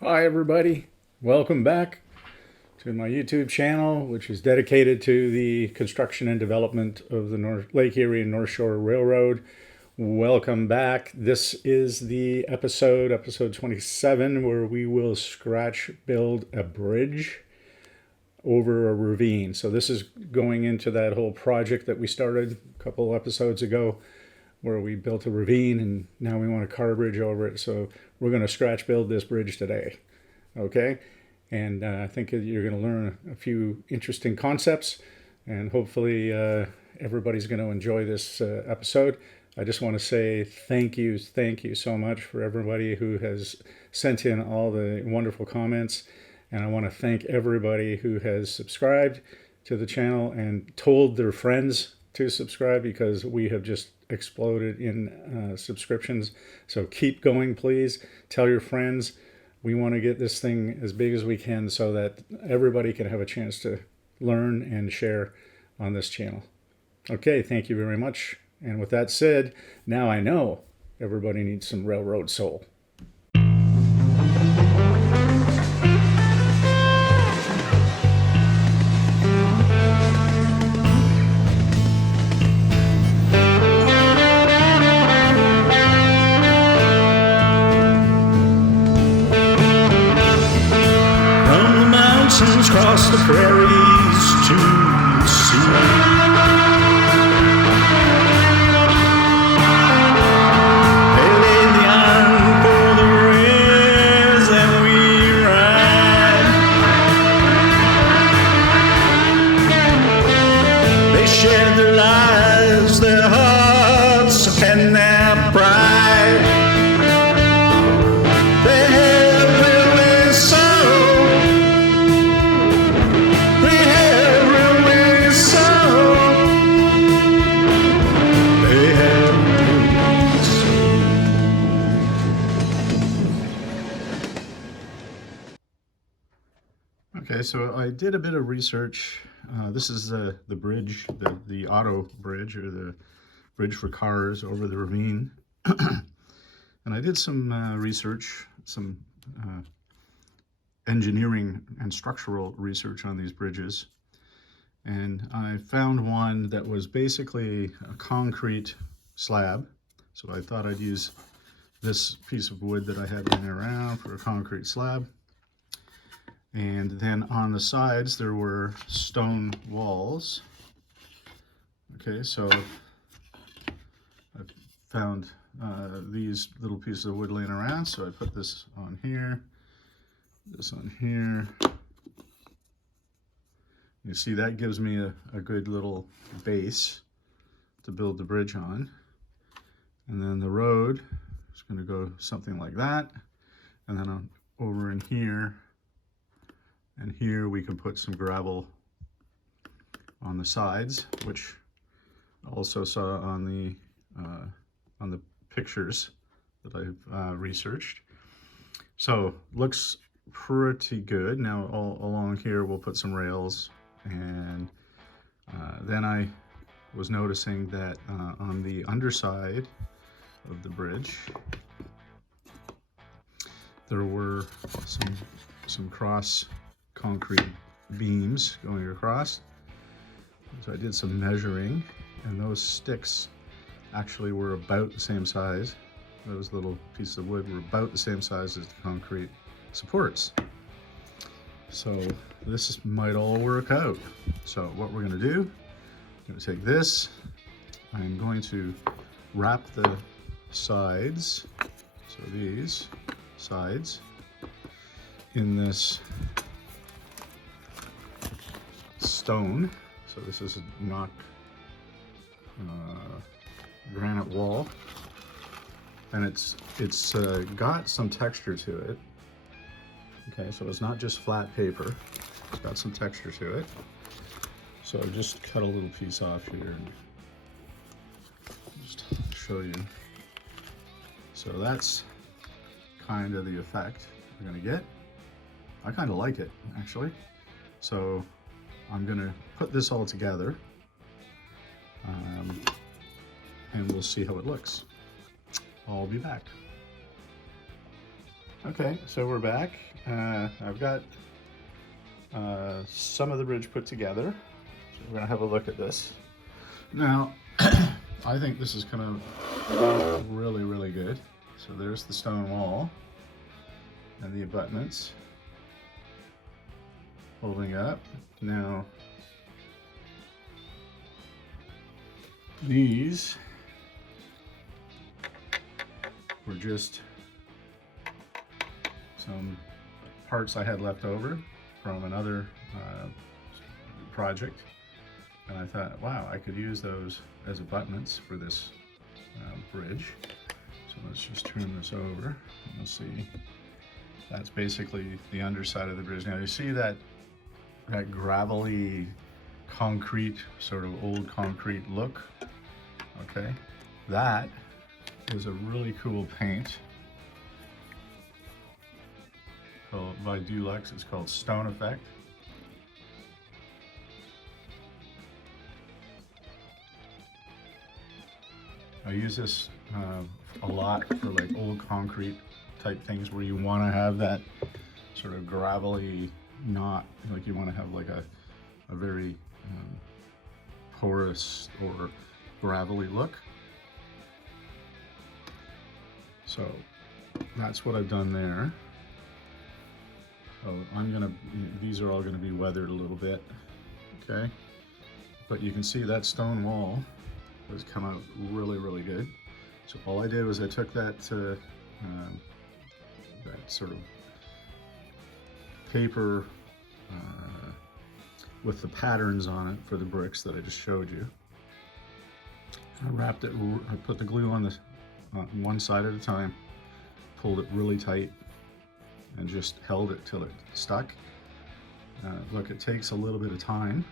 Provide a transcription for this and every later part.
Hi everybody, welcome back to my YouTube channel, which is dedicated to the construction and development of the Lake Erie and North Shore Railroad. Welcome back. This is the episode 27, where we will scratch build a bridge over a ravine. So this is going into that whole project that we started a couple episodes ago, where we built a ravine and now we want a car bridge over it. So we're going to scratch build this bridge today. Okay. And I think you're going to learn a few interesting concepts, and hopefully everybody's going to enjoy this episode. I just want to say thank you so much for everybody who has sent in all the wonderful comments. And I want to thank everybody who has subscribed to the channel and told their friends to subscribe, because we have just exploded in subscriptions. So keep going, please. Tell your friends. We want to get this thing as big as we can so that everybody can have a chance to learn and share on this channel. Okay, thank you very much. And with that said, now I know everybody needs some railroad soul. Across the prairies to the sea, they laid the iron for the rails and we ride. They shared their lives, their hearts and their pride. They had really sorrow. Okay, so I did a bit of research. This is the bridge, the auto bridge, or the bridge for cars over the ravine. And I did some research, some engineering and structural research on these bridges. And I found one that was basically a concrete slab. So I thought I'd use this piece of wood that I had laying around for a concrete slab. And then on the sides there were stone walls. Okay, so I found these little pieces of wood laying around, so I put this on here, this on here. You see, that gives me a good little base to build the bridge on. And then the road is going to go something like that. And then over in here, and here we can put some gravel on the sides, which I also saw on the pictures that I've researched. So looks pretty good. Now all along here we'll put some rails, and then I was noticing that on the underside of the bridge there were some cross concrete beams going across. So I did some measuring, and those sticks actually were about the same size. Those little pieces of wood were about the same size as the concrete supports. So this might all work out. So what we're going to do, I'm going to take this, I'm going to wrap the sides, so these sides, in this stone. So this is not granite wall, and it's got some texture to it. Okay, so it's not just flat paper, it's got some texture to it. So I just cut a little piece off here and just show you. So that's kind of the effect we're gonna get. I kind of like it, actually. So I'm gonna put this all together, and we'll see how it looks. I'll be back. Okay, so we're back. I've got some of the bridge put together. So we're gonna have a look at this. Now, I think this is kind of really, really good. So there's the stone wall and the abutments holding up. Now, these were just some parts I had left over from another project, and I thought, wow, I could use those as abutments for this bridge. So let's just turn this over and you'll see that's basically the underside of the bridge. Now you see that gravelly concrete, sort of old concrete look. Okay, that is a really cool paint by Dulux. It's called Stone Effect. I use this a lot for like old concrete type things where you want to have that sort of gravelly, not like you want to have like a very porous or gravelly look. So that's what I've done there. So these are all gonna be weathered a little bit, okay? But you can see that stone wall has come out really, really good. So all I did was I took that sort of paper with the patterns on it for the bricks that I just showed you. I wrapped it, I put the glue on one side at a time, pulled it really tight, and just held it till it stuck. Look, it takes a little bit of time,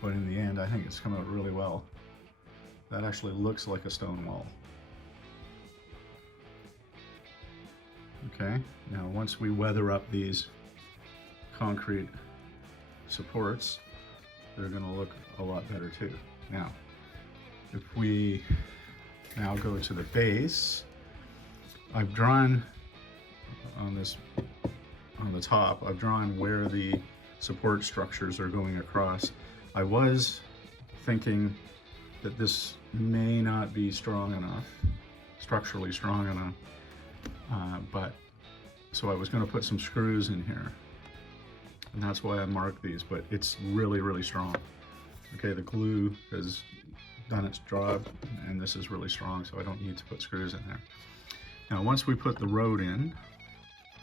but in the end, I think it's come out really well. That actually looks like a stone wall. Okay, now once we weather up these concrete supports, they're gonna look a lot better too. Now, if we now go to the base, I've drawn on the top, I've drawn where the support structures are going across. I was thinking that this may not be strong enough, structurally strong enough, so I was going to put some screws in here, and that's why I marked these, but it's really, really strong. Okay, the glue has done its job, and this is really strong, so I don't need to put screws in there. Now, once we put the road in,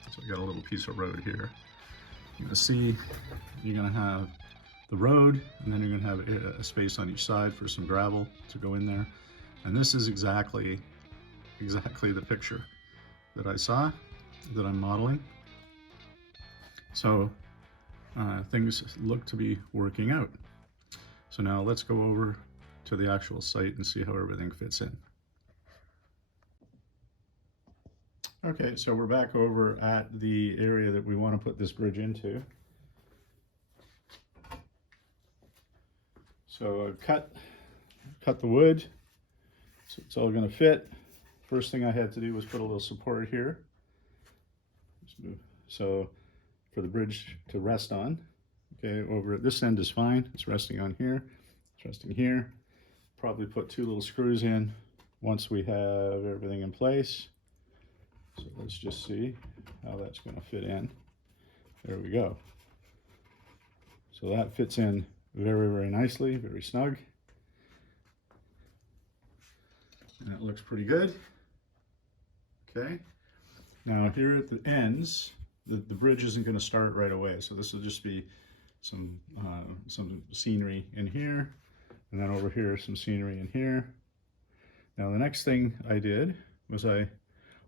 so I got a little piece of road here, you're gonna see you're gonna have the road, and then you're gonna have a space on each side for some gravel to go in there. And this is exactly the picture that I saw, that I'm modeling. So things look to be working out. So now let's go over to the actual site and see how everything fits in. Okay, so we're back over at the area that we want to put this bridge into. So I've cut the wood, so it's all going to fit. First thing I had to do was put a little support here, so for the bridge to rest on. Okay, over at this end is fine. It's resting on here. It's resting here. Probably put 2 little screws in once we have everything in place. So let's just see how that's going to fit in. There we go. So that fits in very, very nicely, very snug. And it looks pretty good. Okay. Now here at the ends, the bridge isn't going to start right away. So this will just be some scenery in here. And then over here, some scenery in here. Now the next thing I did was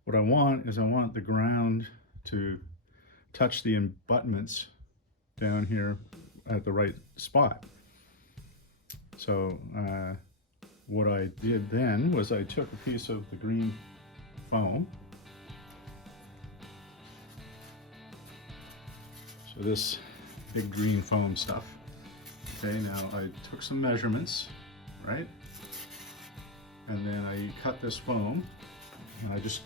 what I want the ground to touch the abutments down here at the right spot. So what I did then was I took a piece of the green foam. So this big green foam stuff. Okay, now I took some measurements, right? And then I cut this foam, and I just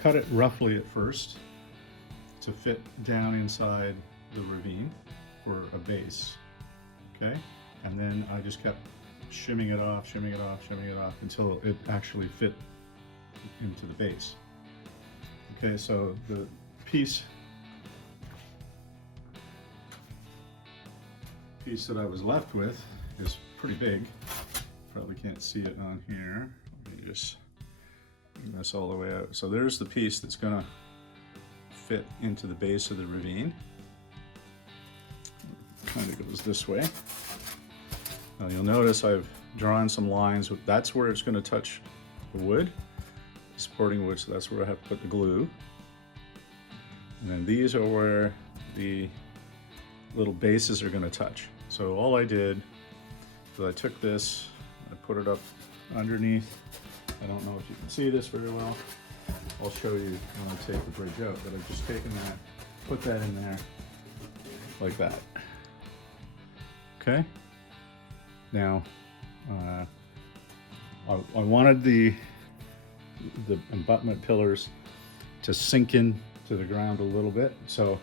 cut it roughly at first, to fit down inside the Ravine for a base, okay? And then I just kept shimming it off, shimming it off, shimming it off until it actually fit into the base. Okay, so the piece that I was left with is pretty big. Probably can't see it on here. Let me just bring this all the way out. So there's the piece that's gonna fit into the base of the Ravine. Kind of goes this way. Now you'll notice I've drawn some lines. That's where it's going to touch the wood, supporting wood, so that's where I have to put the glue. And then these are where the little bases are going to touch. So all I did is I took this, I put it up underneath. I don't know if you can see this very well. I'll show you when I take the bridge out, but I've just taken that, put that in there like that. Okay. Now, I wanted the abutment pillars to sink in to the ground a little bit, so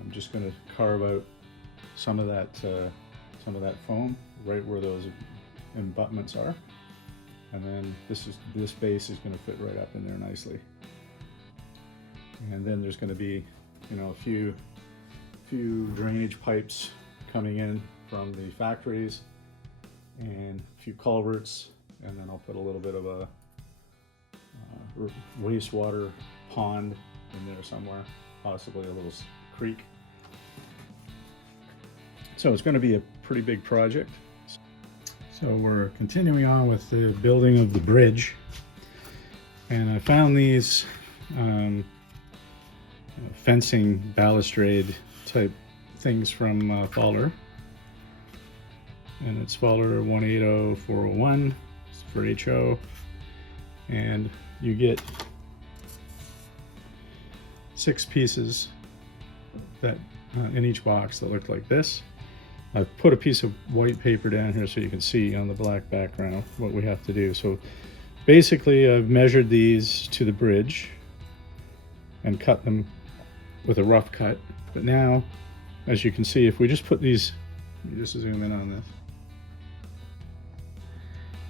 I'm just going to carve out some of that foam right where those abutments are, and then this base is going to fit right up in there nicely. And then there's going to be, you know, a few drainage pipes coming in from the factories and a few culverts, and then I'll put a little bit of a wastewater pond in there somewhere, possibly a little creek. So it's going to be a pretty big project. So we're continuing on with the building of the bridge, and I found these fencing balustrade type things from Fowler, and it's Fowler 180401 for HO, and you get 6 pieces that in each box that look like this. I've put a piece of white paper down here so you can see on the black background what we have to do. So basically I've measured these to the bridge and cut them with a rough cut. But now, as you can see, if we just put these, let me just zoom in on this.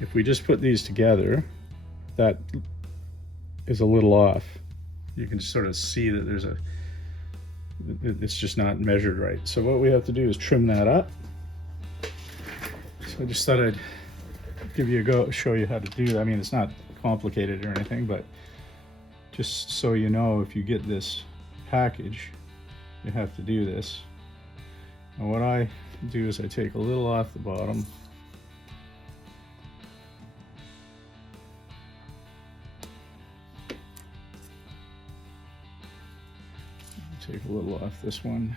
If we just put these together, that is a little off. You can sort of see that there's it's just not measured right. So what we have to do is trim that up. So I just thought I'd give you a go, show you how to do that. I mean, it's not complicated or anything, but just so you know, if you get this package, you have to do this. And what I do is I take a little off the bottom. Take a little off this one.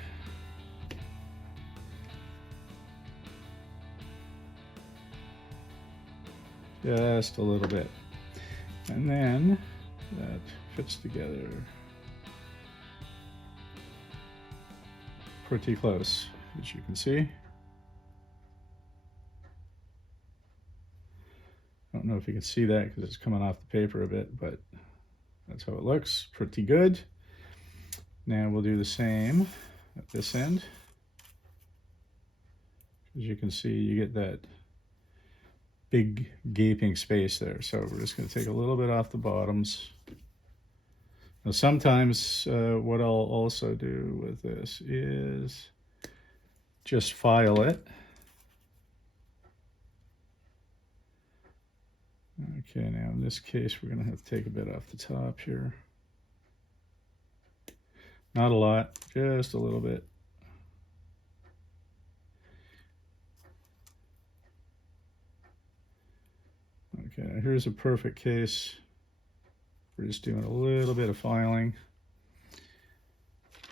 Just a little bit. And then that fits together pretty close, as you can see. I don't know if you can see that because it's coming off the paper a bit, but that's how it looks. Pretty good. Now we'll do the same at this end. As you can see, you get that big gaping space there. So we're just going to take a little bit off the bottoms. Now sometimes what I'll also do with this is just file it. Okay, now in this case we're going to have to take a bit off the top here. Not a lot, just a little bit. Okay, here's a perfect case. We're just doing a little bit of filing.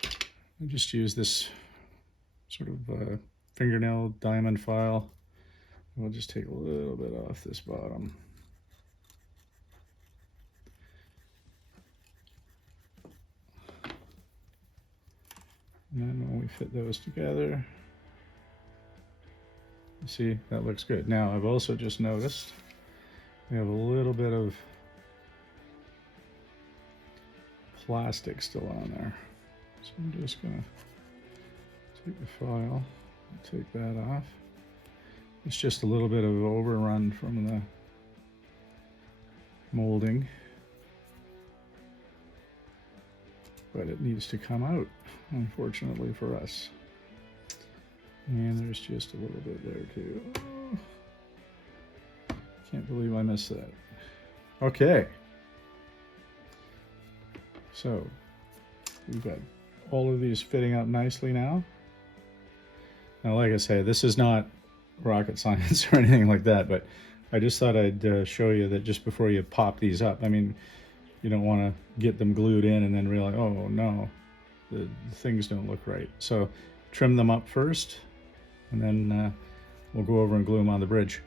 I just use this sort of fingernail diamond file. We'll just take a little bit off this bottom. And then when we fit those together, you see, that looks good. Now, I've also just noticed we have a little bit of plastic still on there. So I'm just gonna take the file, take that off. It's just a little bit of overrun from the molding, but it needs to come out, unfortunately for us. And there's just a little bit there too. Oh, can't believe I missed that. Okay. So we've got all of these fitting up nicely now. Now, like I say, this is not rocket science or anything like that, but I just thought I'd show you that just before you pop these up. I mean, you don't want to get them glued in and then realize, oh no, the things don't look right. So trim them up first, and then we'll go over and glue them on the bridge.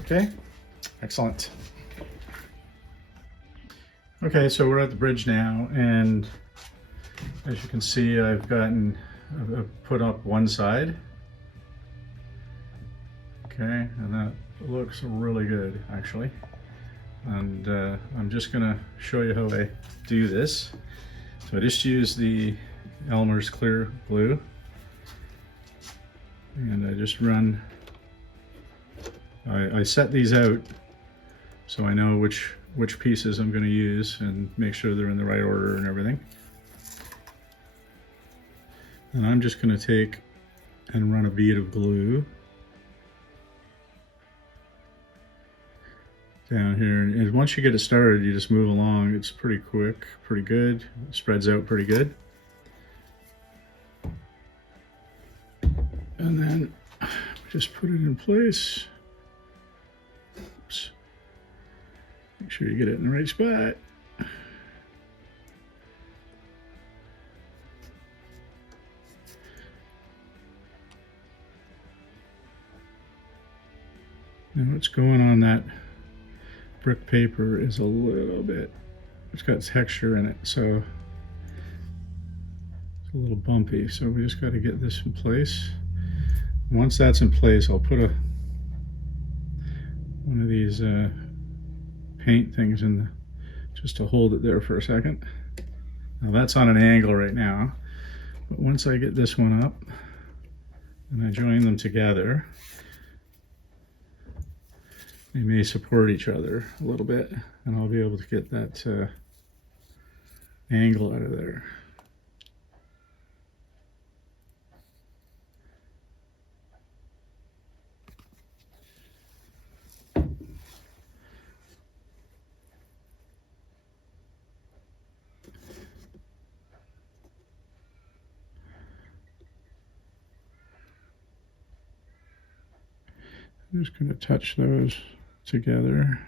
Okay, excellent. Okay, so we're at the bridge now, and as you can see, I've put up one side. Okay, and that looks really good, actually. And I'm just gonna show you how I do this. So I just use the Elmer's clear glue, and I just run. I set these out so I know which pieces I'm going to use and make sure they're in the right order and everything. And I'm just going to take and run a bead of glue down here, and once you get it started, you just move along. It's pretty quick, pretty good. It spreads out pretty good. And then just put it in place. Oops. Make sure you get it in the right spot. Now what's going on that brick paper is a little bit, it's got texture in it, so it's a little bumpy. So we just got to get this in place. Once that's in place, I'll put one of these paint things in just to hold it there for a second. Now that's on an angle right now, but once I get this one up and I join them together, they may support each other a little bit, and I'll be able to get that angle out of there. I'm just going to touch those together.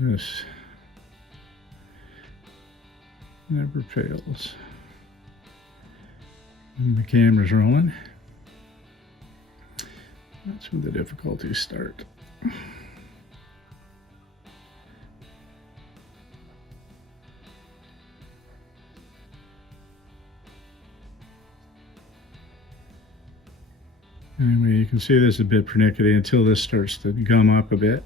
This never fails. And the camera's rolling. That's when the difficulties start. Anyway, you can see this is a bit pernickety until this starts to gum up a bit.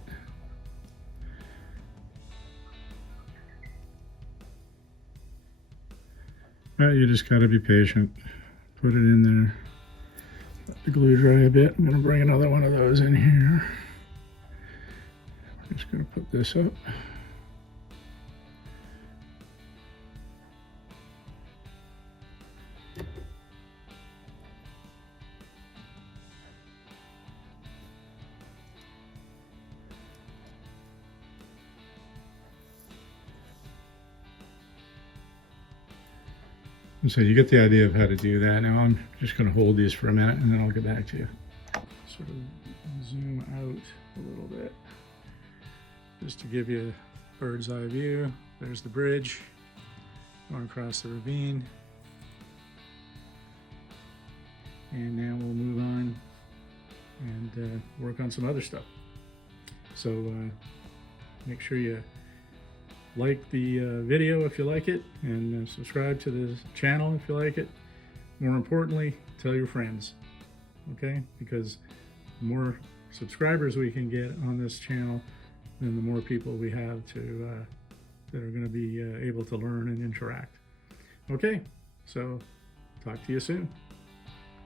But you just got to be patient. Put it in there. Let the glue dry a bit. I'm going to bring another one of those in here. I'm just going to put this up. And so you get the idea of how to do that. Now I'm just going to hold these for a minute and then I'll get back to you. Sort of zoom out a little bit just to give you a bird's eye view. There's the bridge going across the ravine. And now we'll move on and work on some other stuff. So make sure you like the video if you like it, and subscribe to the channel if you like it. More importantly, tell your friends, okay? Because the more subscribers we can get on this channel, then the more people we have to that are going to be able to learn and interact. Okay, so talk to you soon.